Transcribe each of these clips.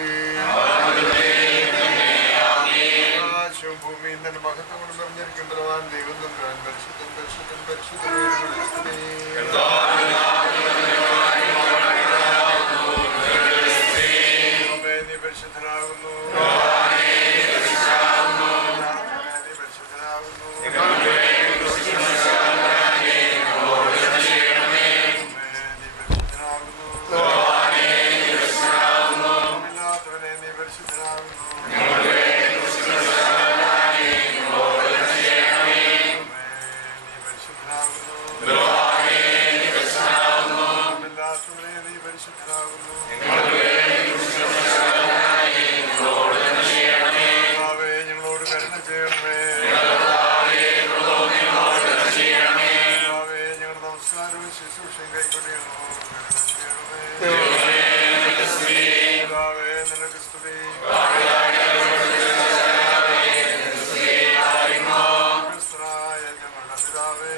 സ്തുതി. ആകാശവും ഭൂമിയും തന്റെ മഹത്വം കൊണ്ട് നിറഞ്ഞിരിക്കും ബലവാൻ ദൈവം തമ്പുരാൻ പരിശുദ്ധൻ പരിശുദ്ധൻ പരിശുദ്ധൻ. നീ പരിശുദ്ധനാകുന്നു, നീ പരിശുദ്ധനാകുന്നു. ഞങ്ങളോട് കരുണ ചെയ്യണമേ. ഞങ്ങളുടെ നമസ്കാരവും ശുശ്രൂഷയും കൈക്കൊള്ളണമോ. നിനക്ക് സ്തുതി. ക്രിസ്തുനായ ഞങ്ങളുടെ പിതാവേ,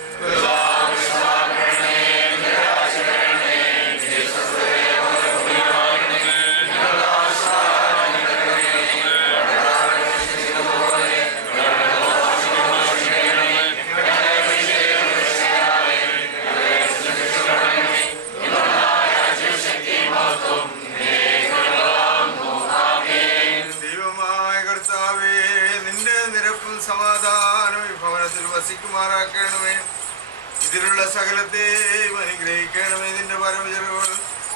സമാധാനം ഈ ഭവനത്തിൽ വസിക്കുമാറാക്കണമേ. ഇതിലുള്ള സകലത്തെയും അനുഗ്രഹിക്കണമേ. നിന്റെ പരമചെലവുകൾ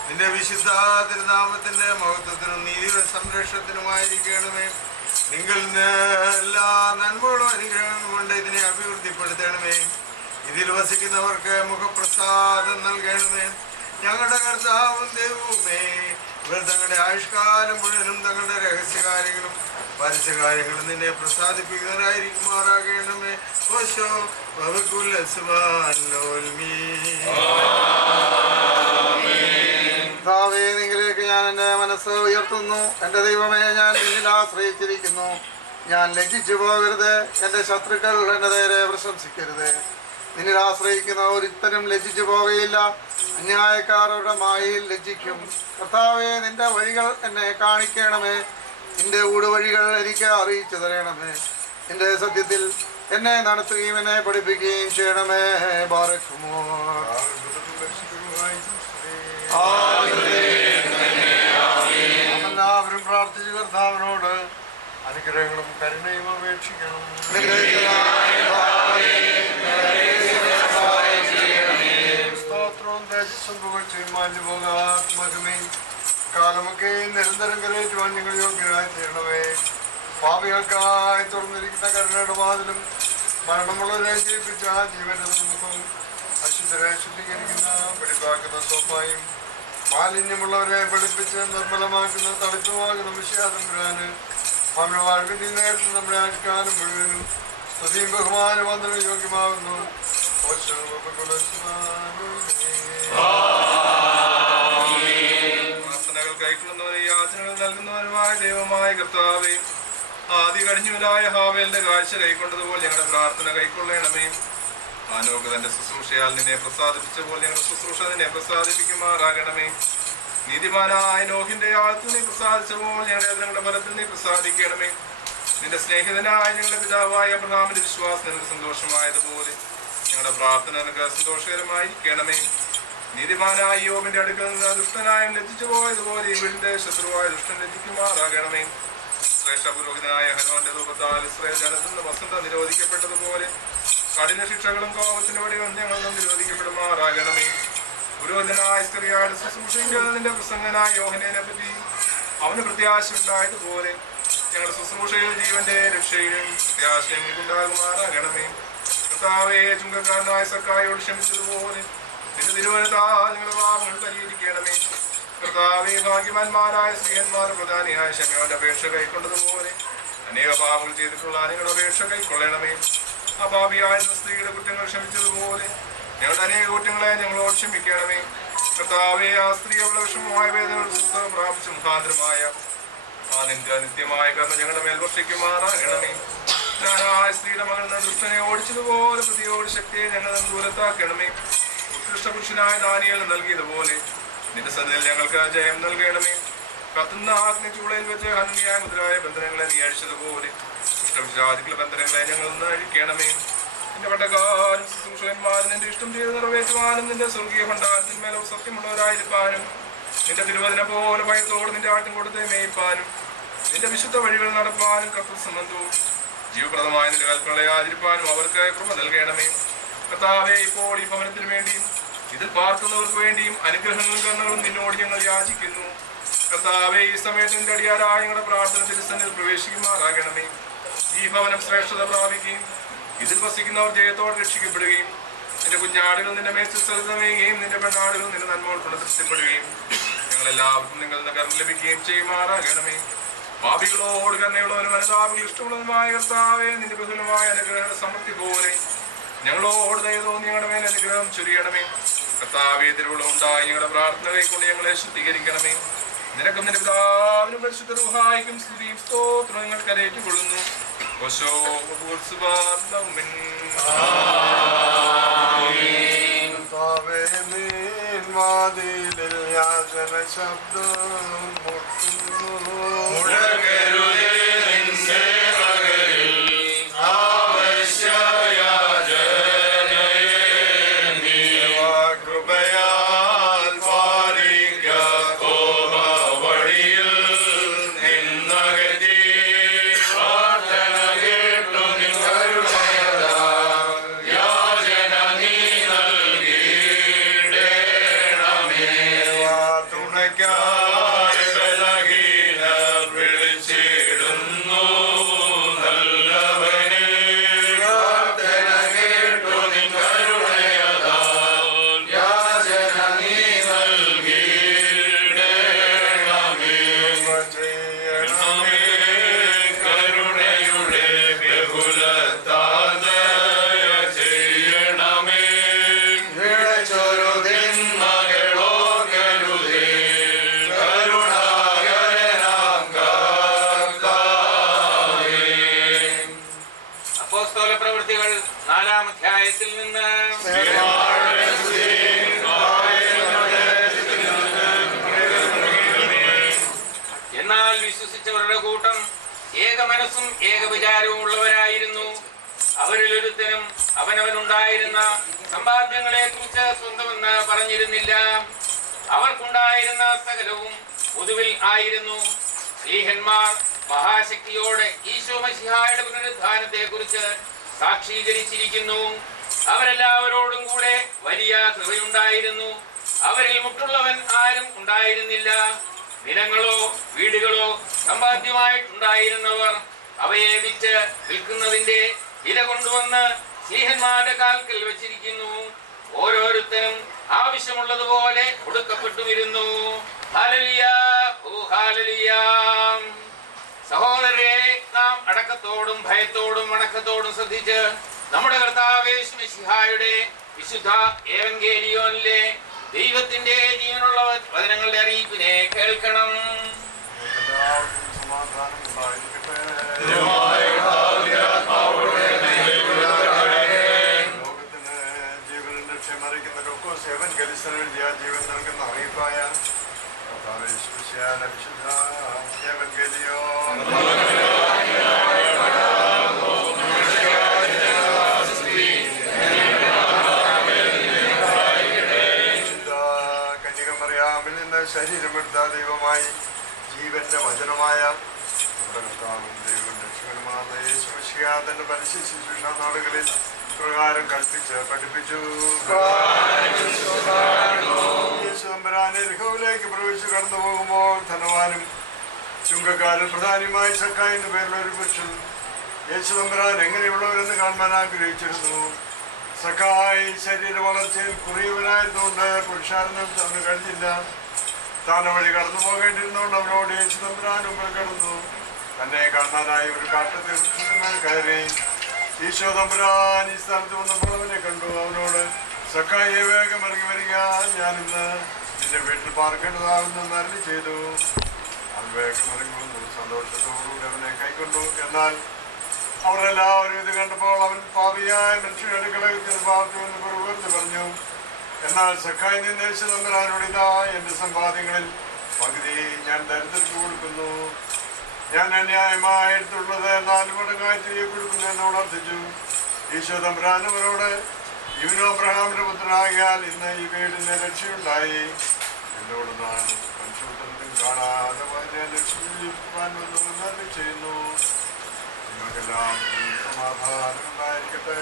നിന്റെ വിശുദ്ധ തിരുനാമത്തിന്റെ മഹത്വത്തിനും നീതിയുടെ സംരക്ഷണത്തിനുമായിരിക്കണമേ. നിങ്ങൾ എല്ലാ നന്മകളും അനുഗ്രഹങ്ങളും കൊണ്ട് ഇതിനെ അഭിവൃദ്ധിപ്പെടുത്തണമേ. ഇതിൽ വസിക്കുന്നവർക്ക് മുഖപ്രസാദം നൽകണമേ. ഞങ്ങളുടെ കർത്താവും ദൈവവുമേ, ഇവർ തങ്ങളുടെ ആയുഷ്കാലം മുഴുവനും തങ്ങളുടെ രഹസ്യകാര്യങ്ങളും പരസ്യകാര്യങ്ങളും നിന്നെ പ്രസാദിപ്പിക്കുന്നവരായിരിക്കുമാറാകണമേ. നിങ്ങളിലേക്ക് ഞാൻ എൻ്റെ മനസ്സ് ഉയർത്തുന്നു. എൻ്റെ ദൈവമേ, ഞാൻ നിന്നിൽ ആശ്രയിച്ചിരിക്കുന്നു. ഞാൻ ലജ്ജിച്ചു പോകരുത്. എൻ്റെ ശത്രുക്കൾ എൻ്റെ നേരെ പ്രശംസിക്കരുത്. നിന്നിൽ ആശ്രയിക്കുന്ന ഒരുത്തനും ലജ്ജിച്ചു പോവുകയില്ല. അന്യായക്കാരുടെ മായയിൽ ലജ്ജിക്കും. കർത്താവേ, നിന്റെ വഴികൾ എന്നെ കാണിക്കണമേ. നിന്റെ ഊടുവഴികൾ എനിക്ക് അറിയിച്ചു തരണമേ. നിന്റെ സത്യത്തിൽ എന്നെ നടത്തുകയും എന്നെ പഠിപ്പിക്കുകയും ചെയ്യണമേ. ബാറക്കുമോ. എല്ലാവരും പ്രാർത്ഥിച്ച് കർത്താവിനോട് അനുഗ്രഹങ്ങളും കരുണയും അപേക്ഷിക്കണം. സ്തോത്രവും തേജസ്സും പുകഴ്ചയും മാഞ്ഞു പോകാത്മകമേ. കാലമൊക്കെ നിരന്തരം കരയേറ്റുവാൻ നിങ്ങൾ യോഗ്യരായി തീരണമേ. പാപികൾക്കായി തുറന്നിരിക്കുന്ന കരുണയുടെ വാതിലും മരണമുള്ളവരെ ജീവിപ്പിച്ച ജീവന്റെ നമുക്കും അശുദ്ധരെ ശുദ്ധീകരിക്കുന്ന വെടിപ്പാക്കുന്ന സോപ്പായും മാലിന്യമുള്ളവരെ വെളുപ്പിച്ച് നിർമ്മലമാക്കുന്ന തളിപ്പുമാകുന്ന വിഷയാതമ്പുരാന് അവരുടെ വാഴ്വിന്റെ നേരത്തെ നമ്മുടെ ആഷ്കാലം മുഴുവനും സ്തുതിയും ബഹുമാനം വന്നതിന് യോഗ്യമാകുന്നു. കൈക്കൊള്ളുന്നവരെ യാചനകൾ നൽകുന്നവരുമായ ദൈവമായ കർത്താവേ, ആദി കഴിഞ്ഞവരായ ഹാവേലിന്റെ കാഴ്ച കൈക്കൊണ്ടതുപോലെ ഞങ്ങളുടെ പ്രാർത്ഥന കൈക്കൊള്ളണമേ. ആനോക്ക് തന്റെ ശുശ്രൂഷയാൽ നിന്നെ പ്രസാദിപ്പിച്ചപ്പോൾ ഞങ്ങളുടെ ശുശ്രൂഷ നിന്നെ പ്രസാദിപ്പിക്കുമാറാകണമേ. നീതിമാനായ നോഹിന്റെ ആഴത്തിൽ നീ പ്രസാദിച്ചപ്പോൾ ഞങ്ങളുടെ ഫലത്തിൽ നീ പ്രസാദിക്കണമേ. നിന്റെ സ്നേഹിതനായ ഞങ്ങളുടെ പിതാവായ അബ്രഹാമിന്റെ വിശ്വാസം നിനക്ക് സന്തോഷമായതുപോലെ ഞങ്ങളുടെ പ്രാർത്ഥന നിനക്ക് സന്തോഷകരമായിരിക്കണമേ. നീതിമാനായ യോബിന്റെ അടുക്കൽ നിന്ന് ദുഷ്ടനായും ലജ്ജിച്ചു പോയതുപോലെ ഇവരുടെ ശത്രുവായ ദുഷ്ടൻ ലജ്ജിക്കുമാറാകണമേ. ശ്രേഷ്ഠ പുരോഹിതനായ ഹനോന്റെ രൂപത്താൽ ഇസ്രായേൽ ജനത്തിൽ നിന്ന് വസന്ത നിരോധിക്കപ്പെട്ടതുപോലെ കഠിന ശിക്ഷകളും കോപത്തിന്റെ വടികളും ഞങ്ങൾ നിരോധിക്കപ്പെടുമാറാകണമേ. പുരോഹിതനായ സ്കറിയാട് ശുശ്രൂഷയെങ്കിൽ നിന്റെ പ്രസംഗനായ യോഹനേനെ പറ്റി അവന് പ്രത്യാശ ഉണ്ടായതുപോലെ ഞങ്ങളുടെ ശുശ്രൂഷയിൽ ജീവന്റെ രക്ഷയിലും പ്രത്യാശയും ഉണ്ടാകുമാറാകണമേ. കർത്താവേ, ചുങ്കക്കാരനായ സക്കായോട് ക്ഷമിച്ചതുപോലെ നിന്റെ തിരുവനത്താൽ നിങ്ങളുടെ പാപങ്ങൾ പരിഹരിക്കണമേ. കർത്താവേ, ഭാഗ്യവാന്മാരായ സ്ത്രീയന്മാർ പ്രധാനിയായ ശമയോന്റെ അപേക്ഷ കൈക്കൊണ്ടതുപോലെ അനേക പാപങ്ങൾ ചെയ്തിട്ടുള്ള നിങ്ങളുടെ അപേക്ഷ കൈക്കൊള്ളണമേ. അപാപിയായ സ്ത്രീയുടെ കുറ്റങ്ങൾ ക്ഷമിച്ചതുപോലെ ഞങ്ങളുടെ അനേക കുറ്റങ്ങളെ ഞങ്ങളോട് ക്ഷമിക്കണമേ. കർത്താവേ, ആ സ്ത്രീ അവളുടെ വിഷമമായ വേദനകൾ പുസ്തകം പ്രാപിച്ച മുഖാന്തരമായ ആ നിത്യമായ കാരണം ഞങ്ങളുടെ മേൽ വർഷിക്കുമാറാകണമേ. ഞാനായ സ്ത്രീയുടെ മകൾ ദുഷ്ടനെ ഓടിച്ചതുപോലെ പ്രതിയോട് ശക്തിയെ ഞങ്ങൾ ദൂരത്താക്കണമേ. ഉത്കൃഷ്ട പുരുഷനായ ദാനിയേൽ നൽകിയതുപോലെ നിന്റെ സന്നിധിയിൽ ഞങ്ങൾക്ക് ജയം നൽകണമേ. കത്തുന്ന അഗ്നിച്ചൂളയിൽ വെച്ച് ഹന്യായ മുതലായ ബന്ധനങ്ങളെ നീ അഴിച്ചതുപോലെ ദുഷ്ടവിശ്വാസികളുടെ ബന്ധനങ്ങളെ ഞങ്ങൾ ഒന്ന് അഴിക്കണമേ. നിന്റെ പട്ടക്കാരും ശുശ്രൂഷകന്മാരും നിന്റെ ഇഷ്ടം ചെയ്ത് നിറവേറ്റുവാനും നിന്റെ സ്വർഗീയ ഭണ്ഡാരത്തിന്മേലോ സത്യമുള്ളവരായിരിക്കാനും നിന്റെ തിരുവചന പോലെ ഭയത്തോട് നിന്റെ ആട്ടിൻ കൊടുത്ത് മേയിപ്പാനും നിന്റെ വിശുദ്ധ വഴികൾ നടപ്പാനും കർത്തൃ സംബന്ധവും ജീവപ്രദമായ നിന്റെ കൽപ്പനകളെ ആചരിപ്പാനും അവർക്ക് കൃപ നൽകണമേ. കർത്താവേ, ഇപ്പോൾ ഈ ഭവനത്തിന് വേണ്ടിയും ഇതിൽ പാർക്കുന്നവർക്ക് വേണ്ടിയും അനുഗ്രഹങ്ങളും കരുണകളും നിന്നോട് ഞങ്ങൾ യാചിക്കുന്നു. കർത്താവേ, ഈ സമയത്ത് നിന്റെ അടിയാരായ ഞങ്ങളുടെ പ്രാർത്ഥന തിരുസന്നിധിയിൽ പ്രവേശിക്കുമാറാകണമേ. ഈ ഭവനം ശ്രേഷ്ഠത പ്രാപിക്കുകയും ഇതിൽ വസിക്കുന്നവർ ജയത്തോടെ രക്ഷിക്കപ്പെടുകയും നിന്റെ കുഞ്ഞാടുകൾ നിന്റെ മേച്ചിൽ സ്ഥലതമേയുകയും നിന്റെ പെണ്ണാടുകൾ നിന്റെ നന്മകൾ കൊണ്ട് തൃപ്തിപ്പെടുകയും ഞങ്ങളെല്ലാവർക്കും നിങ്ങൾ കരുണ ലഭിക്കുകയും ചെയ്യുമാറാകണമേ. പാപികളോട് കരുണയുള്ളവനും അനുതാപികൾ ഇഷ്ടമുള്ളതുമായ കർത്താവേ, നിന്റെ ബഹുലമായ അനുഗ്രഹ സമൃദ്ധി പോലെ ഞങ്ങളോട് ദയ തോന്നി ഞങ്ങളുടെ മേൽ അനുഗ്രഹം ചൊരിയണമേ. കർത്താവേ, തിരുവുള്ളമുണ്ടായി ഞങ്ങളുടെ പ്രാർത്ഥന കൈക്കൊണ്ട് ഞങ്ങളെ ശുദ്ധീകരിക്കണമേ. നിനക്കും നിന്റെ പിതാവിനും പരിശുദ്ധ റൂഹായിക്കും സ്തുതിയും സ്തോത്രവും ഞങ്ങൾ കരേറ്റുകൊള്ളുന്നു. മനസ്സും ഏകവിചാരവും ഉള്ളവരായിരുന്നു. അവരിൽ ഒരുത്തനും അവനവനുണ്ടായിരുന്ന സമ്പാദ്യങ്ങളെ കുറിച്ച് സ്വന്തമെന്ന് പറഞ്ഞിരുന്നില്ല. അവർക്കുണ്ടായിരുന്ന സകലവും പൊതുവിൽ ആയിരുന്നു. സ്ലീഹന്മാർ മഹാശക്തിയോടെ ഈശോ മശിഹായുടെ പുനരുദ്ധാനത്തെ കുറിച്ച് സാക്ഷീകരിച്ചിരിക്കുന്നു. അവരെല്ലാവരോടും കൂടെ വലിയ കൃപയുണ്ടായിരുന്നു. അവരിൽ മുട്ടുള്ളവൻ ആരും ഉണ്ടായിരുന്നില്ല. നിലങ്ങളോ വീടുകളോ സമ്പാദ്യമായിട്ടുണ്ടായിരുന്നവർ അവയെ വിറ്റ് വിൽക്കുന്നതിന്റെ വില കൊണ്ടുവന്ന് സ്ലീഹന്മാരുടെ കാൽക്കൽ വെച്ചിരിക്കുന്നു. ഓരോരുത്തരും ആവശ്യമുള്ളതുപോലെ കൊടുക്കപ്പെട്ടുമിരുന്നു. ഹല്ലേലൂയ, ഓ ഹല്ലേലൂയ. സഹോദരരെ, നാം അടക്കത്തോടും ഭയത്തോടും വണക്കത്തോടും ശ്രദ്ധിച്ച് നമ്മുടെ കർത്താവ് യേശു മിശിഹായുടെ വിശുദ്ധ ഏവങ്കേലിയോനിലെ ദൈവത്തിന്റെ ജീവനുള്ള വചനങ്ങളുടെ അറിയിപ്പിനെ കേൾക്കണം. ലോകത്തിന് ജീവന്റെ ക്ഷമറിക്കുന്ന ലൂക്കോസ് ഏവൻഗേലിസ്തനെഴുതിയ ജീവൻ നൽകുന്ന അറിയിപ്പായ വിശുദ്ധ ഏവൻഗേലിയോൻ കന്യകമറിയാമിൽ നിന്ന് ശരീരമെടുത്ത ദൈവമായി ജീവന്റെ വചനമായ നമ്മുടെ കർത്താവും ദൈവം രക്ഷകനുമാർന്ന യേശു മിശിഹാ തന്റെ പരസ്യ ശുശ്രൂഷ നാളുകളിൽ പ്രകാരം കൽപ്പിച്ച് പഠിപ്പിച്ചു. യേശു തമ്പുരാനെ യഹോവയിലേക്ക് പ്രവേശിച്ച് കടന്നു പോകുമ്പോൾ ധനവാനും ചുങ്കക്കാരൻ പ്രധാനിയുമായി സക്കായി എന്ന പേരുള്ള ഒരു പുരുഷൻ യേശു തമ്പുരാൻ എങ്ങനെയുള്ളവരെന്ന് കാണാൻ ആഗ്രഹിച്ചിരുന്നു. സക്കായി ശരീര വളർച്ചയിൽ കുറിയവനായിരുന്നുകൊണ്ട് പുരുഷാരനും തന്നു കഴിഞ്ഞില്ല. താൻ വഴി കടന്നു പോകേണ്ടിരുന്നുകൊണ്ട് അവനോട് യേശു തമ്പുരാൻ മുമ്പിൽ കടന്നു. തന്നെ കാണാനായി ഒരു കാട്ടത്തെ വൃക്ഷങ്ങൾ കയറി. ഈശോ തമ്പുരാൻ ഈ സ്ഥലത്ത് വന്നപ്പോൾ അവനെ കണ്ടു. അവനോട് സക്കായിയെ വേഗം ഇറങ്ങി വരിക, ഞാൻ ഇന്ന് നിന്റെ വീട്ടിൽ പാർക്കേണ്ടതാകുന്നു അരുളി ചെയ്തു. അവൻ വേഗം ഇറങ്ങി വന്നു. സന്തോഷത്തോടുകൂടി അവനെ കൈക്കൊണ്ടു. എന്നാൽ അവരെല്ലാവരും ഇത് കണ്ടപ്പോൾ അവൻ പാപിയായ മനുഷ്യരുടെ അടുക്കളയിൽ പാർത്തുവെന്ന് പുറകുവരുന്ന് പറഞ്ഞു. എന്നാൽ സക്കായി നിന്ന് യേശു തമ്പുരാനോട്, ഇതാ എന്റെ സമ്പാദ്യങ്ങളിൽ പകുതി ഞാൻ ദരിദ്രർക്ക് കൊടുക്കുന്നു. ഞാൻ അന്യായമായിട്ടുള്ളത് 4 മടങ്ങായി തിരികെ കൊടുക്കുന്നു എന്നോട് അർത്ഥിച്ചു. ഈശോ തമ്പുരാൻ അവരോട്, ഇവനും അബ്രഹാമിന്റെ പുത്രനാകിയാൽ ഇന്ന് ഈ വീടിന് രക്ഷയുണ്ടായി. എന്നോട് ഞാൻ മനുഷ്യപുത്രനും കാണാതെ രക്ഷിക്കാൻ വന്നു എന്നറിയി ചെയ്യുന്നു. നിങ്ങൾക്കെല്ലാം സമാധാനം ഉണ്ടായിരിക്കട്ടെ.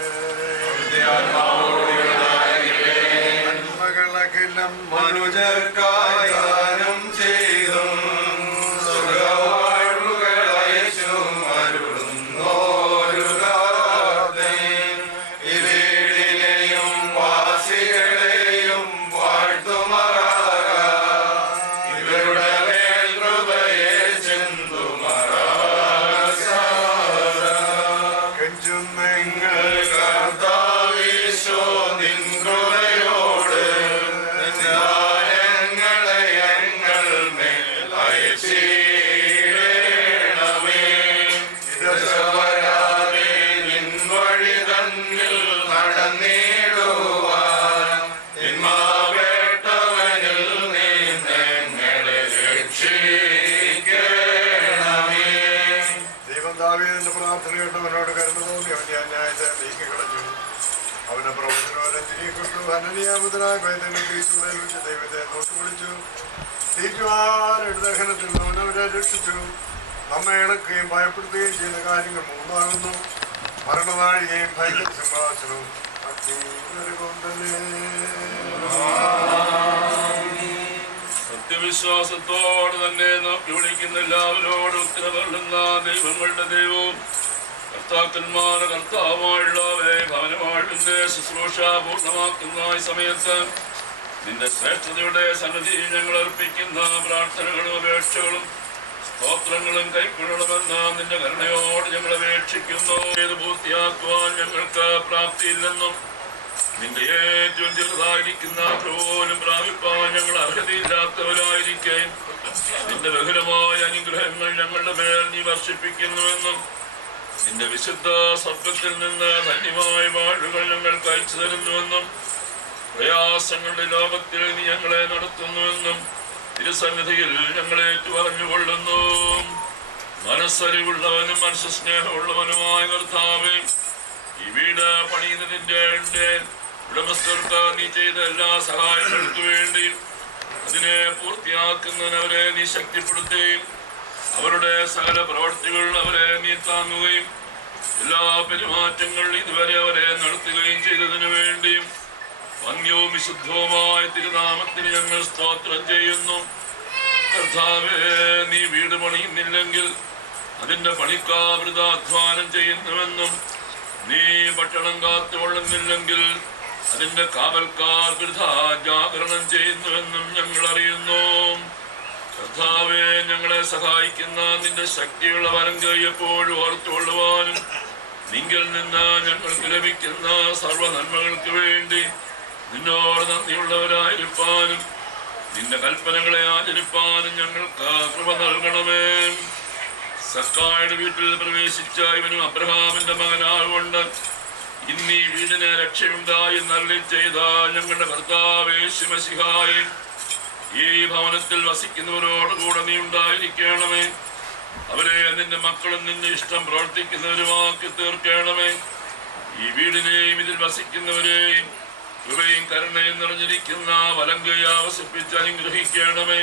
നന്മകളെല്ലാം മനുജർക്കായി ദാനം ചെയ്തും സുഖവാഴ്വുകളയച്ചും അരുളുന്നോരു കർത്താവേ, ഈ വീടിനെയും വാസികളെയും വാഴ്ത്തുമാറാക. ഇവരുടെ മേൽ കൃപയെ ചിന്തുമാറാക. കെഞ്ചും നിങ്ങൾ കർത്താവീശോ നിൻ കൃപയോട് ദാനങ്ങളെ ഞങ്ങൾ മേൽ അയച്ചിടണമേ. ഇതവരാതെ നിൻ വഴി തന്നിൽ നടന്നിടുവാൻ തിന്മാവേട്ടവനിൽ നീ ഞങ്ങളെ രക്ഷിക്കണമേ. ദൈവം ദാവീദിന്റെ പ്രാർത്ഥന കേട്ടവനോട് കരുണ തോന്നി അവന്റെ അന്യായത്തെ നീക്കിക്കളഞ്ഞു. അവന്റെ പ്രവചനോടെ തിരികൊണ്ടു. അനനീയാമുതലായ ഭയതങ്ങൾ തീച്ചുള്ളതിൽ വെച്ച് ദൈവത്തെ നോട്ടുപിടിച്ചു. തീറ്റുവാരുടെ ദഹനത്തിൽ നിന്ന് അവരെ രക്ഷിച്ചു. നമ്മെ ഇളക്കുകയും ഭയപ്പെടുത്തുകയും ചെയ്യുന്ന കാര്യങ്ങൾ 3 ആകുന്നു: മരണനാഴികയും ഭയങ്കര സിംഹാസനവും അഗ്നിനരകവും തന്നെ. സത്യവിശ്വാസത്തോടെ തന്നെ നോക്കി വിളിക്കുന്ന എല്ലാവരോടും ഉത്തരവരുന്ന ദൈവങ്ങളുടെ ദൈവവും കർത്താക്കന്മാരുടെ കർത്താവുമായുള്ളവരെ ഭവനവാഴ്വിന്റെ ശുശ്രൂഷ പൂർണ്ണമാക്കുന്ന ഈ സമയത്ത് നിന്റെ ശ്രേഷ്ഠതയുടെ സന്നിധി ഞങ്ങൾ അർപ്പിക്കുന്ന പ്രാർത്ഥനകളും അപേക്ഷകളും സ്തോത്രങ്ങളും കൈക്കൊള്ളണമെന്ന് നിന്റെ കരുണയോട് ഞങ്ങൾ അപേക്ഷിക്കുന്നു. ഇത് പൂർത്തിയാക്കുവാൻ ഞങ്ങൾക്ക് പ്രാപ്തിയില്ലെന്നും നിന്റെ ഏറ്റവും ചെറുതായിരിക്കുന്ന പോലും പ്രാപിപ്പാൻ ഞങ്ങൾ അർഹതയില്ലാത്തവരായിരിക്കെ നിന്റെ ബഹുലമായ അനുഗ്രഹങ്ങൾ ഞങ്ങളുടെ മേൽ നീ വർഷിപ്പിക്കുന്നുവെന്നും നിന്റെ വിശുദ്ധ സ്വർഗത്തിൽ നിന്ന് ധന്യമായ വാഴുകൾ ഞങ്ങൾക്ക് അയച്ചു തരുന്നുവെന്നും പ്രയാസങ്ങളുടെ ലോകത്തിൽ നീ ഞങ്ങളെ നടത്തുന്നുവെന്നും തിരുസന്നിധിയിൽ ഞങ്ങളെ ഏറ്റുപറഞ്ഞുകൊള്ളുന്നു. മനസ്സറിവുള്ളവനും മനുഷ്യസ്നേഹമുള്ളവനുമായ കർത്താവേ, ഈ വീട് പണിയുന്നതിന്റെ ഉടമസ്ഥർക്ക് നീ ചെയ്ത എല്ലാ സഹായങ്ങൾക്ക് വേണ്ടി അതിനെ പൂർത്തിയാക്കുന്നവരെ നീ ശക്തിപ്പെടുത്തുകയും അവരുടെ സകല പ്രവർത്തികൾ അവരെ നീ താങ്ങുകയും എല്ലാ പെരുമാറ്റങ്ങൾ ഇതുവരെ അവരെ നടത്തുകയും ചെയ്തതിനു വേണ്ടിയും വന്യവും വിശുദ്ധവുമായ തിരുനാമത്തിന് ഞങ്ങൾ സ്തോത്രം ചെയ്യുന്നു. കർത്താവേ, നീ വീട് പണിയുന്നില്ലെങ്കിൽ അതിന്റെ പണിക്കാവൃത അധ്വാനം ചെയ്യുന്നുവെന്നും നീ പട്ടണം കാത്തുകൊള്ളുന്നില്ലെങ്കിൽ അതിന്റെ കാവൽക്കാർ വൃഥ ജാഗരണം ചെയ്യുന്നുവെന്നും ഞങ്ങൾ അറിയുന്നു. കർത്താവേ, ഞങ്ങളെ സഹായിക്കുന്ന നിന്റെ ശക്തിയുള്ള വരം കൈ എപ്പോഴും ഓർത്തുകൊള്ളുവാനും നിങ്കിൽ നിന്ന് ഞങ്ങൾക്ക് ലഭിക്കുന്ന സർവ്വ നന്മകൾക്ക് വേണ്ടി നിന്നോട് നന്ദിയുള്ളവരായിരിക്കാനും നിന്റെ കൽപ്പനകളെ ആചരിപ്പാനും ഞങ്ങൾക്ക് കൃപ നൽകണമേ. സക്കായുടെ വീട്ടിൽ പ്രവേശിച്ച ഇവനും അബ്രഹാമിന്റെ മകനാകൊണ്ട് ഇന്നീ വീടിന് രക്ഷയുണ്ടായി നല്ലി ചെയ്ത ഞങ്ങളുടെ കർത്താവേ ശിവശിഹായി ഈ ഭവനത്തിൽ വസിക്കുന്നവരോടുകൂടെ നീ ഉണ്ടായിരിക്കണമേ. അവരെ നിന്റെ മക്കളും നിന്റെ ഇഷ്ടം പ്രവർത്തിക്കുന്നവരുമാക്കി തീർക്കണമേ. ഈ വീടിനെയും ഇതിൽ വസിക്കുന്നവരെയും കൃപയും കരുണയും നിറഞ്ഞിരിക്കുന്ന വലങ്കയെ ആവസിപ്പിച്ച് അനുഗ്രഹിക്കണമേ.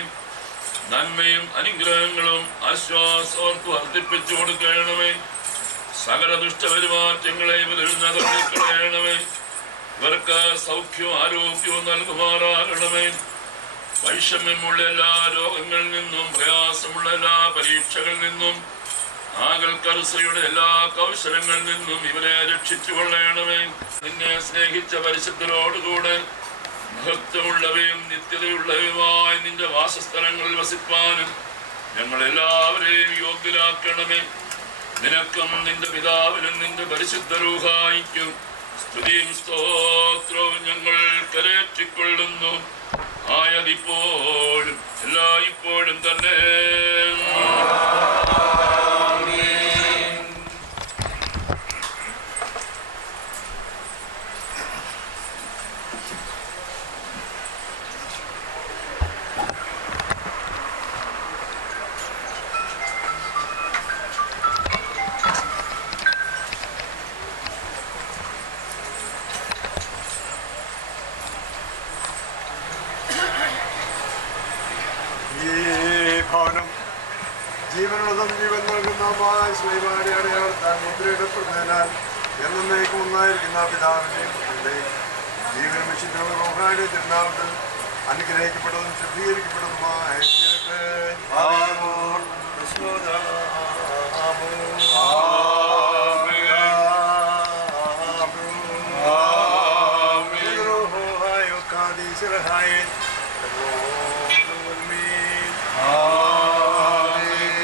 നന്മയും അനുഗ്രഹങ്ങളും ആശ്വാസവർക്ക് വർദ്ധിപ്പിച്ചു കൊടുക്കണമേ. സകല ദുഷ്ടപെരുമാറ്റങ്ങളെ ഇവരിൽ തള്ളിക്കളയണമേ. ഇവർക്ക് സൗഖ്യവും ആരോഗ്യവും നൽകുമാറാകണമേ. വൈഷമ്യമുള്ള എല്ലാ രോഗങ്ങളിൽ നിന്നും പ്രയാസമുള്ള എല്ലാ പരീക്ഷകളിൽ നിന്നും ആകൽക്കർസയുടെ എല്ലാ കൗശലങ്ങളിൽ നിന്നും ഇവരെ രക്ഷിച്ചു കൊള്ളണമേ. നിന്നെ സ്നേഹിച്ച പരിശുദ്ധരോടുകൂടെ മഹത്വമുള്ളവയും നിത്യതയുള്ളവയുമായി നിന്റെ വാസസ്ഥലങ്ങളിൽ വസിപ്പാനും ഞങ്ങളെല്ലാവരെയും യോഗ്യരാക്കണമേ. നിനക്കും നിന്റെ പിതാവിനും നിന്റെ പരിശുദ്ധ റൂഹായിക്കും സ്തുതിയും സ്തോത്രവും ഞങ്ങൾ കരേറ്റിക്കൊള്ളുന്നു. ആയതിപ്പോഴും എല്ലായ്പ്പോഴും തന്നെ. നൽകുന്നതുമായ ശ്രീമാടി അടയാളത്താൽ മുദ്രയിടപ്പെടുന്നതിനാൽ എന്നേക്കും ഒന്നായിരിക്കുന്ന പിതാവിന്റെയും പുത്രന്റെയും ജീവനും വിശുദ്ധമുള്ള റോഹായുടെ തിരുനാമത്തിൽ അനുഗ്രഹിക്കപ്പെട്ടതും ശുദ്ധീകരിക്കപ്പെട്ടതുമായ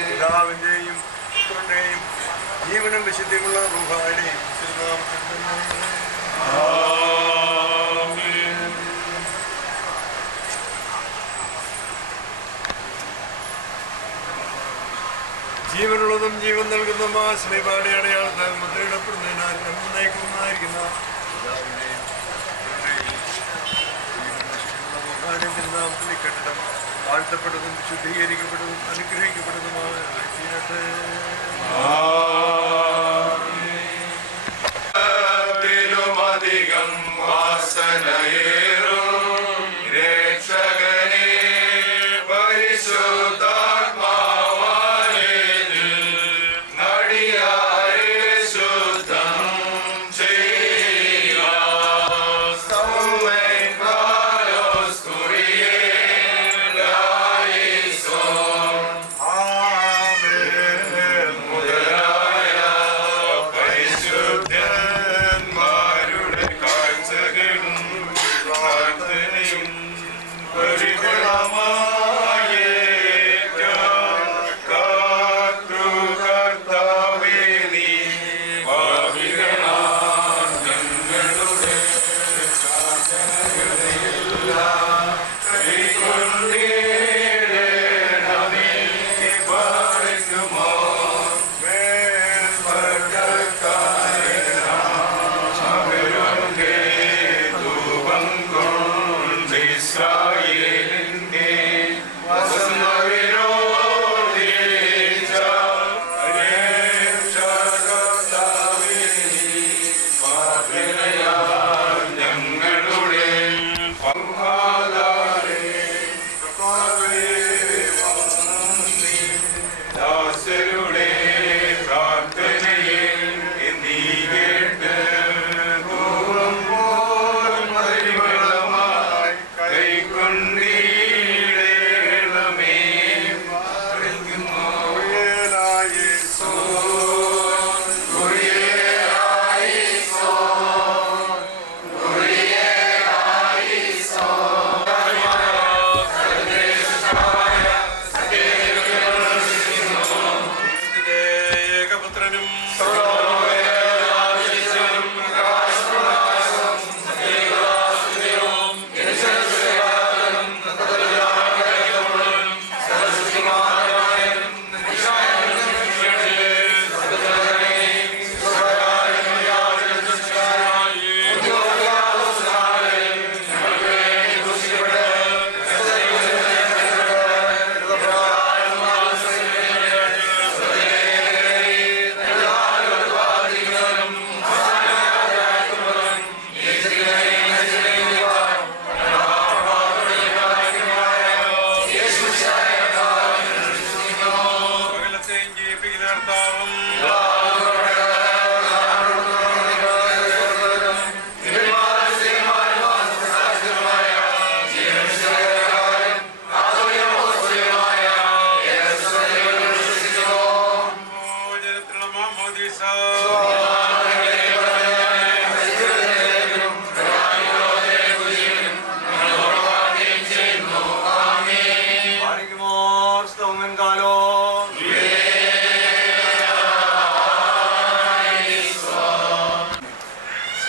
പിതാവിന്റെയും പുത്രന്റെയും ജീവനും വിശുദ്ധിയുമുള്ള റൂഹായുടെയും തിരുനാമത്തിൽ ജീവനുള്ളതും ജീവൻ നൽകുന്നതുമായ ശ്രീപാടി അടയാളത്താൽ മുദ്രയിടപ്പെടുന്നതിനാൽ എന്നേക്കും ഒന്നായിരിക്കുന്ന പിതാവിന്റെയും പുത്രന്റെയും തിരുനാമത്തിൽ ഈ കെട്ടിടം വാഴ്ത്തപ്പെട്ടതും ശുദ്ധീകരിക്കപ്പെട്ടതും അനുഗ്രഹിക്കപ്പെട്ടതുമായ തീരട്ടെ. ിലുമധികം വാസനയേറും രക്ഷകനെ പരിശുദ്ധാത്മാവാനേ നടിയാരെ ശുദ്ധം ചെയ്യുക. സൗമ്യകാലോസ് കുറിയേലായിസോൻ ആമേൻ. മുതലായ പരിശുദ്ധന്മാരുടെ കാഴ്ചകളും പ്രാർത്ഥനയും കർത്താവേ നീ പാപികളാം ഞങ്ങളുടെ കൈക്കൊണ്ടേടണമേ പാർക്കുമോ അവരുടെ ധൂപം കൊണ്ട് ഇസ്രായേലിന്റെ വസന്തവിരോധിച്ച രക്ഷകർത്താവേ നീ പാപികളാം ഞങ്ങളുടെ പങ്കാളരെ ദാസരുടെ പ്രാർത്ഥനയെ നീ കേട്ട് ധൂപം പോൽ പരിമളമായി കൈക്കൊണ്ടീടണമേ. ഏകപുത്രനും സകലത്തെയും ജീവിപ്പിക്കുന്ന കർത്താവും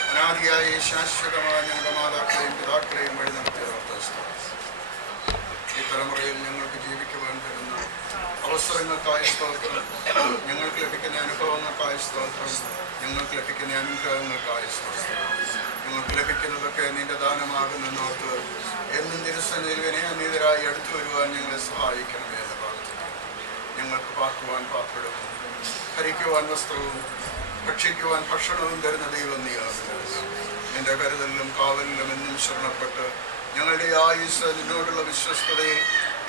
അനാദിയായി ശാശ്വതമായ ഞങ്ങളുടെ മാതാക്കളെയും പിതാക്കളെയും വഴി നടത്തിയ ഈ തലമുറയിൽ ഞങ്ങൾക്ക് ജീവിക്കുവാൻ തരുന്ന അവസരങ്ങൾക്കായി സ്തോത്രം. ഞങ്ങൾക്ക് ലഭിക്കുന്ന അനുഭവങ്ങൾക്കായി സ്തോത്രം. ഞങ്ങൾക്ക് ലഭിക്കുന്ന അനുഗ്രഹങ്ങൾക്കായി സ്തോത്രം. ഞങ്ങൾക്ക് ലഭിക്കുന്നതൊക്കെ നിന്റെ ദാനമാകുന്നോർത്ത് എന്നും തിരുസന്നിധിയിൽ വിനയാന്വിതരായി അടുത്തു വരുവാൻ ഞങ്ങളെ സഹായിക്കണമേ എന്ന് പ്രാർത്ഥിക്കുന്നു. ഞങ്ങൾക്ക് പാർക്കുവാൻ പാർപ്പിടവും ധരിക്കുവാൻ വസ്ത്രവും ഭക്ഷിക്കുവാൻ ഭക്ഷണവും തരുന്ന ദൈവം നീയാകുന്നു. നിന്റെ കരുതലിലും കാവലിലും എന്നും ശരണപ്പെട്ട് ഞങ്ങളുടെ ആയുസ് നിന്നോടുള്ള വിശ്വസ്തതയിൽ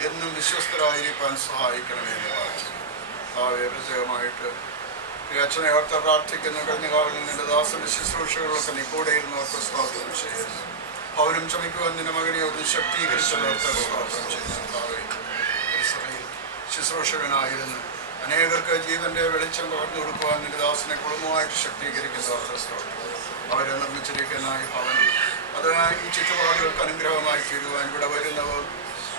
എന്നും വിശ്വസ്തരായിരിക്കാൻ സഹായിക്കണമേ എന്ന് പ്രാർത്ഥിക്കുന്നു. പ്രത്യേകമായിട്ട് ഈ അച്ഛനെ ഓർത്ത് പ്രാർത്ഥിക്കുന്നു. കഴിഞ്ഞ കാലങ്ങളിൽ നിന്റെ ദാസന്റെ ശുശ്രൂഷകളിലൊക്കെ നീ കൂടെ ഇരുന്നവർക്ക് സ്തോത്രം ചെയ്യുന്നു. ഭവനം ചമിക്കുവാൻ നിന്റെ മകനെ ഒന്ന് ശക്തീകരിച്ചവർക്ക് സ്തോത്രം ചെയ്യുന്നു. ശുശ്രൂഷകനായിരുന്നു അനേകർക്ക് ജീവന്റെ വെളിച്ചം പകർന്നു കൊടുക്കുവാൻ നിന്റെ ദാസനെ കുടുംബമായിട്ട് ശക്തീകരിക്കുന്നവർക്ക് സ്തോത്രം. അവരെ നിർമ്മിച്ചിരിക്കാനായി ഭവനം അത് ഈ ചുറ്റുപാടുകൾക്ക് അനുഗ്രഹമായി തീരുവാൻ ഇവിടെ വരുന്നവർ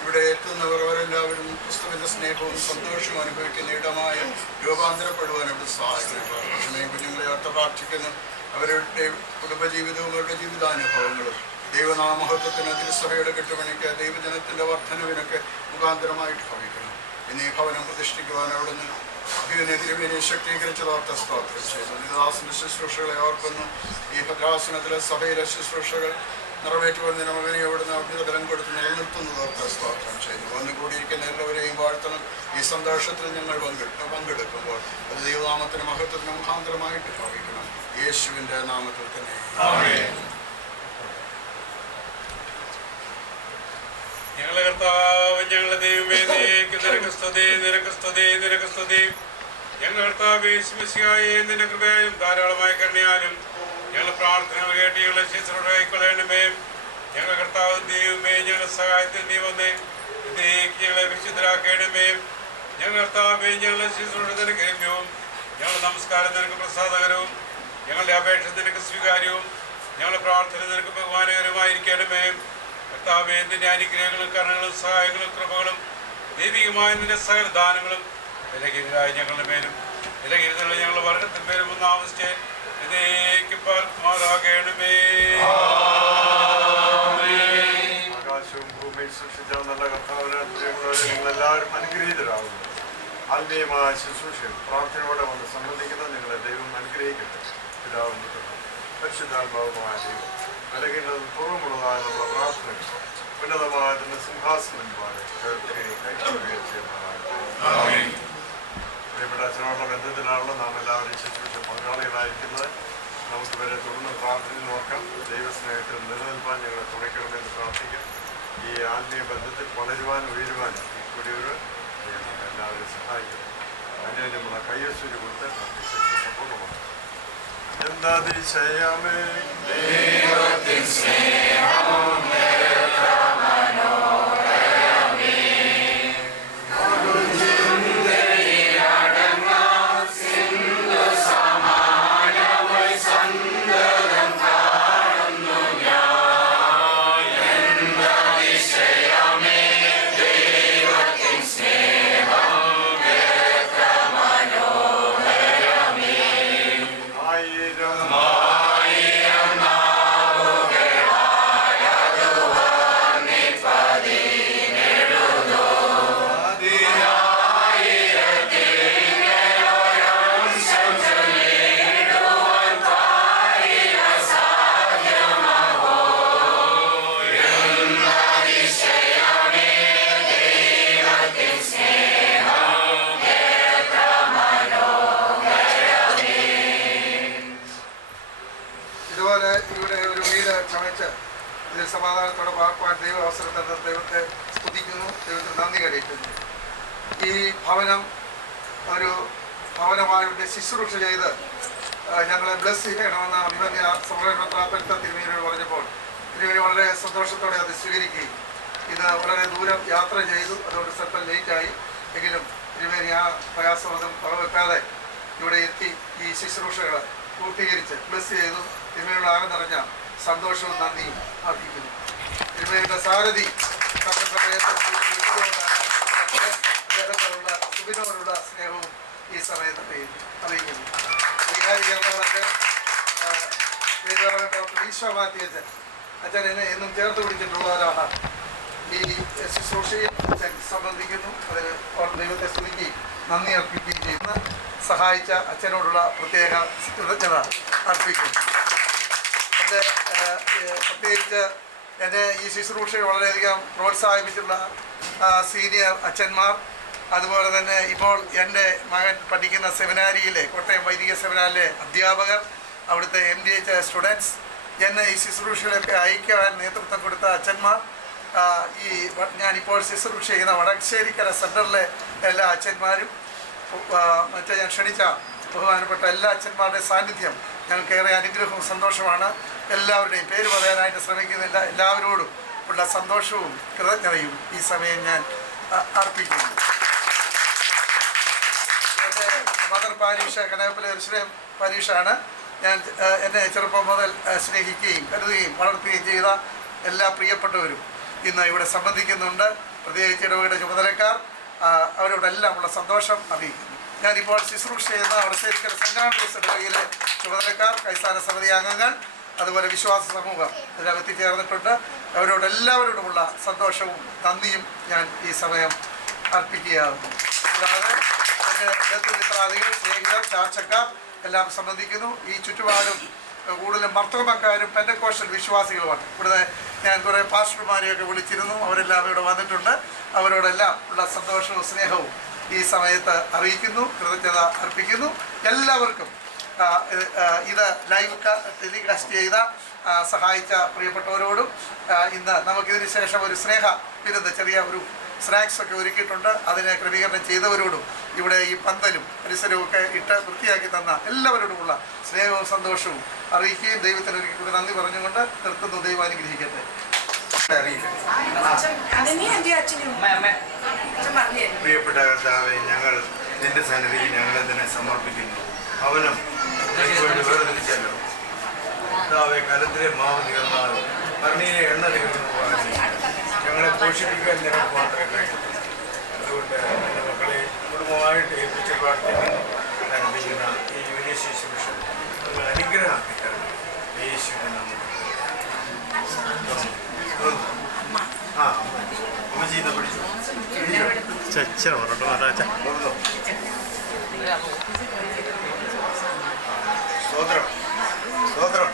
ഇവിടെ എത്തുന്നവർ അവരെല്ലാവരും ക്രിസ്തുവിന്റെ സ്നേഹവും സന്തോഷവും അനുഭവിക്കുന്ന ഇടമായ രൂപാന്തരപ്പെടുവാൻ അവിടെ സഹായിക്കുന്നു. പക്ഷേ കുഞ്ഞുങ്ങളെ ഓർത്ത് പ്രാർത്ഥിക്കുന്നു. അവരുടെ കുടുംബജീവിതവും അവരുടെ ജീവിതാനുഭവങ്ങളും ദൈവനാമഹത്വത്തിന് തിരുസഭയുടെ കെട്ടുപണിക്ക് ദൈവജനത്തിന്റെ വർധനവിനൊക്കെ മുഖാന്തരമായിട്ട് ഭവിക്കണം. ഇനി ഭവനം പ്രതിഷ്ഠിക്കുവാൻ അവിടുന്ന് തിരുവിനെ ശക്തീകരിച്ചതോർത്ത സ്തോത്രം ചെയ്തു. നിദാസിന്റെ ശുശ്രൂഷകളെ ഓർക്കുന്നു. ഈ ഭദ്രാസനത്തിലെ സഭയിലെ ശുശ്രൂഷകൾ നിറവേറ്റുവാൻ നിന്റെ മകനെ അവിടുന്ന് അഗ്നിബലം കൊടുത്ത് നിലനിർത്തുന്നതോർത്ത സ്തോത്രം ചെയ്തു. വന്നു കൂടിയിരിക്കുന്ന എല്ലാവരെയും വാഴ്ത്തണം. ഈ സന്തോഷത്തിൽ ഞങ്ങൾ പങ്കെടുക്കുമ്പോൾ അത് ദൈവനാമത്തിന് മഹത്വത്തിന് മുഖാന്തരമായിട്ട് ഭവിക്കണം. യേശുവിന്റെ നാമത്തിൽ തന്നെ. ഞങ്ങളുടെ കർത്താവ് ഞങ്ങളുടെ ദൈവമേ, നിനക്ക് സ്തുതി, നിനക്ക് സ്തുതി, നിനക്ക് സ്തുതി. ഞങ്ങളുടെ കർത്താവേ യേശുമിശിഹായേ, നിന്റെ കൃപയാലും ധാരാളമായ കരുണയാലും ഞങ്ങളുടെ പ്രാർത്ഥനകൾ കേട്ട് ഞങ്ങളെ ശുശ്രൂഷ കൈക്കൊള്ളണമേ. ഞങ്ങളുടെ കർത്താവ് ദൈവമേ, ഞങ്ങളുടെ സഹായത്തിൽ നീ വന്നേ ഞങ്ങളെ വിശുദ്ധരാക്കണമേ. ഞങ്ങളുടെ കർത്താവേ, ഞങ്ങളുടെ ശുശ്രൂഷ നിനക്ക് ഗമ്യവും ഞങ്ങളുടെ നമസ്കാരം നിനക്ക് പ്രസാദകരവും ഞങ്ങളുടെ അപേക്ഷ നിനക്ക് സ്വീകാര്യവും ഞങ്ങളുടെ പ്രാർത്ഥന നിനക്ക് ബഹുമാനകരമായിരിക്കണമേ. കർത്താവേ, നിന്റെ അനുഗ്രഹങ്ങളും കരുണകളും സഹായങ്ങളും കൃപകളും ദൈവികമായ നിന്റെ സകല ദാനങ്ങളും വിലകിരായ ഞങ്ങളുടെ മേലും വിലകിരുന്നുള്ള ഞങ്ങളുടെ വർഗത്തിന്മേലും ഒന്ന് ആവശ്യിച്ച് പാർക്കുമാറാകണമേ. ആകാശവും ഭൂമിയും സൃഷ്ടിച്ച നല്ല കർത്താവിനെ നിങ്ങളെല്ലാവരും അനുഗ്രഹീതരാകുന്നു. ആത്മീയമായ ശുശ്രൂഷയും പ്രാർത്ഥനയോടെ വന്ന് സംബന്ധിക്കുന്ന നിങ്ങളെ ദൈവം അനുഗ്രഹിക്കട്ടെ. പിതാവും പുത്രനും പരിശുദ്ധാത്മാവുമായ ദൈവം നൽകേണ്ടത് പൂർവ്വമുള്ളതായ നമ്മുടെ പ്രാർത്ഥനകൾ ഉന്നതമായ തന്നെ സിംഹാസനന്മാരെ കേൾക്കുകയും കൈക്കൊള്ളുകയും ചെയ്യുന്നതാണ്. പ്രിയപ്പെട്ട അച്ഛനോടുള്ള ബന്ധത്തിലാണല്ലോ നാം എല്ലാവരും ശുശ്രൂഷ പങ്കാളികളായിരിക്കുന്നത്. നമുക്ക് വരെ തുടർന്ന് പ്രാർത്ഥനയിൽ നോക്കാം. ദൈവസ്നേഹത്തിൽ നിലനിൽപ്പാൻ ഞങ്ങളെ തുണയ്ക്കണമെന്ന് പ്രാർത്ഥിക്കാം. ഈ ആത്മീയ ബന്ധത്തിൽ വളരുവാനും ഉയരുവാനും ഈ കൂടിയൊരു എല്ലാവരും സഹായിക്കണം. അതിനെ നമ്മൾ കയ്യസൂരി കൊടുത്ത് നമുക്ക് ശുശ്രൂഷ പൂർണ്ണമാണ്. എന്താതിശയമേ സമാധാനത്തോടെ വാക്കുവാൻ ദൈവ അവസരം തന്ന ദൈവത്തെ സ്തുതിക്കുന്നു, ദൈവത്തിന് നന്ദി കരയിക്കുന്നു. ഈ ഭവനം ഒരു ഭവനമായിട്ട് ശുശ്രൂഷ ചെയ്ത് ഞങ്ങളെ ബ്ലസ് ചെയ്യണമെന്ന് അഭിമന്യ സമരപത്ര തിരുമേനിയോട് പറഞ്ഞപ്പോൾ തിരുമേനി വളരെ സന്തോഷത്തോടെ അത് സ്വീകരിക്കുകയും ഇത് വളരെ ദൂരം യാത്ര ചെയ്തു, അതുകൊണ്ട് സ്വല്പം ലേറ്റായി എങ്കിലും തിരുമേനി ആ പ്രയാസമൊന്നും വകവെക്കാതെ ഇവിടെ എത്തി ഈ ശുശ്രൂഷകൾ പൂർത്തീകരിച്ച് ബ്ലസ് ചെയ്തു. തിരുമേനിയുടെ ആകെ നിറഞ്ഞ സന്തോഷവും നന്ദിയും അർപ്പിക്കുന്നു. തിരുമേനിയുടെ സാരഥി അദ്ദേഹത്തോടുള്ള സുബിനോടുള്ള സ്നേഹവും ഈ സമയത്ത് അറിയിക്കുന്നു. വികാരികളോടൊക്കെ ഡോക്ടർ ഈശോ മാറ്റിയച്ഛൻ അച്ഛൻ എന്നെ എന്നും ചേർത്ത് പിടിച്ചിട്ടുള്ള ഒരാളാണ്. ഈ ശുശ്രൂഷയിൽ അച്ഛൻ സംബന്ധിക്കുന്നു. അതിന് ദൈവത്തെ സ്തുതിക്കുകയും നന്ദി അർപ്പിക്കുകയും ചെയ്യുന്ന സഹായിച്ച അച്ഛനോടുള്ള പ്രത്യേക കൃതജ്ഞത അർപ്പിക്കുന്നു. പ്രത്യേകിച്ച് എന്നെ ഈ ശുശ്രൂഷയെ വളരെയധികം പ്രോത്സാഹിപ്പിച്ചിട്ടുള്ള സീനിയർ അച്ഛന്മാർ, അതുപോലെ തന്നെ ഇപ്പോൾ എൻ്റെ മകൻ പഠിക്കുന്ന സെമിനാരിയിലെ കോട്ടയം വൈദിക സെമിനാരിലെ അധ്യാപകർ, അവിടുത്തെ MDH സ്റ്റുഡൻസ്, എന്നെ ഈ ശുശ്രൂഷയിലൊക്കെ അയക്കാൻ നേതൃത്വം കൊടുത്ത അച്ഛന്മാർ, ഞാനിപ്പോൾ ശുശ്രൂഷ ചെയ്യുന്ന വടശ്ശേരിക്കര സെൻറ്ററിലെ എല്ലാ അച്ഛന്മാരും, മറ്റേ ഞാൻ ക്ഷണിച്ച ബഹുമാനപ്പെട്ട എല്ലാ അച്ഛന്മാരുടെയും സാന്നിധ്യം ഞങ്ങൾക്ക് ഏറെ അനുഗ്രഹവും സന്തോഷമാണ്. എല്ലാവരുടെയും പേര് പറയാനായിട്ട് ശ്രമിക്കുന്നില്ല. എല്ലാവരോടും ഉള്ള സന്തോഷവും കൃതജ്ഞതയും ഈ സമയം ഞാൻ അർപ്പിക്കുന്നു. എൻ്റെ മദർ പാരീഷ കനകപ്പള്ളി എറുശലേം പാരീഷാണ്. ഞാൻ എന്നെ ചെറുപ്പം മുതൽ സ്നേഹിക്കുകയും കരുതുകയും വളർത്തുകയും ചെയ്ത എല്ലാ പ്രിയപ്പെട്ടവരും ഇന്ന് ഇവിടെ സംബന്ധിക്കുന്നുണ്ട്. പ്രത്യേകിച്ച് ഇടവകയുടെ ചുമതലക്കാർ, അവരോടെല്ലാം ഉള്ള സന്തോഷം അറിയിക്കുന്നു. ഞാനിപ്പോൾ ശുശ്രൂഷ ചെയ്യുന്ന വടശ്ശേരിക്കര സെൻറ് ആൻഡ്രൂസ് ഇടവകയിലെ ചുമതലക്കാർ, കൈസ്ഥാന സമിതി അംഗങ്ങൾ, അതുപോലെ വിശ്വാസ സമൂഹം എല്ലാം എത്തിച്ചേർന്നിട്ടുണ്ട്. അവരോടെല്ലാവരോടുമുള്ള സന്തോഷവും നന്ദിയും ഞാൻ ഈ സമയം അർപ്പിക്കുകയാകുന്നു. കൂടാതെ എൻ്റെ ബന്ധുമിത്രാദികൾ, സ്നേഹിതർ, ചാർച്ചക്കാർ എല്ലാം സംബന്ധിക്കുന്നു. ഈ ചുറ്റുപാടും കൂടുതലും മർത്തോമക്കാരും പെന്തക്കോസ്റ്റൽ വിശ്വാസികളുമാണ്. ഇവിടുത്തെ ഞാൻ കുറേ പാസ്റ്റർമാരെയൊക്കെ വിളിച്ചിരുന്നു. അവരെല്ലാം ഇവിടെ വന്നിട്ടുണ്ട്. അവരോടെല്ലാം ഉള്ള സന്തോഷവും സ്നേഹവും ഈ സമയത്ത് അറിയിക്കുന്നു, കൃതജ്ഞത അർപ്പിക്കുന്നു. എല്ലാവർക്കും ഇത് ലൈവ് ടെലികാസ്റ്റ് ചെയ്ത സഹായിച്ച പ്രിയപ്പെട്ടവരോടും ഇന്ന് നമുക്കിതിന് ശേഷം ഒരു സ്നേഹ വിരുന്ന്, ചെറിയ ഒരു സ്നാക്സ് ഒക്കെ ഒരുക്കിയിട്ടുണ്ട്. അതിനെ ക്രമീകരണം ചെയ്തവരോടും ഇവിടെ ഈ പന്തലും പരിസരവും ഒക്കെ ഇട്ട് വൃത്തിയാക്കി തന്ന എല്ലാവരോടുമുള്ള സ്നേഹവും സന്തോഷവും അറിയിക്കുകയും ദൈവത്തിന് ഒരിക്കൽ നന്ദി പറഞ്ഞുകൊണ്ട് നിർത്തുന്നു. ദൈവം അനുഗ്രഹിക്കട്ടെ. പ്രിയപ്പെട്ട കർത്താവേ, ഞങ്ങൾ നിന്റെ സന്നിധിയിൽ ഞങ്ങളതിനെ സമർപ്പിക്കുന്നു. ഭവനം വേർതിരിച്ചല്ലോ കർത്താവെ, കലത്തിലെ മാവ് തീർന്നാൽ ഭരണിയിലെ എണ്ണ തീർന്നു പോകാൻ ഞങ്ങളെ പോഷിപ്പിക്കാൻ നിനക്ക് മാത്രമേ കഴിയൂ. അതുകൊണ്ട് എൻ്റെ മക്കളെ കുടുംബമായിട്ട് ഏൽപ്പിച്ച് പ്രാർത്ഥിക്കുന്നു. ആരംഭിക്കുന്ന ഈ വലിയ ശുശ്രൂഷ നിങ്ങൾ അനുഗ്രഹമാക്കി തരണം. യേശുവിനെ നമ്മൾ സ്തോത്രം സ്തോത്രം.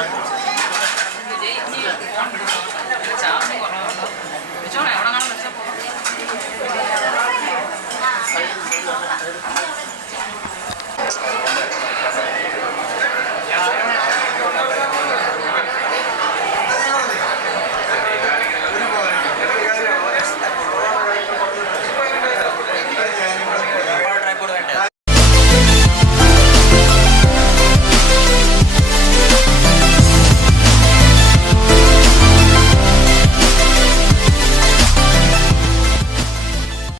Thank you.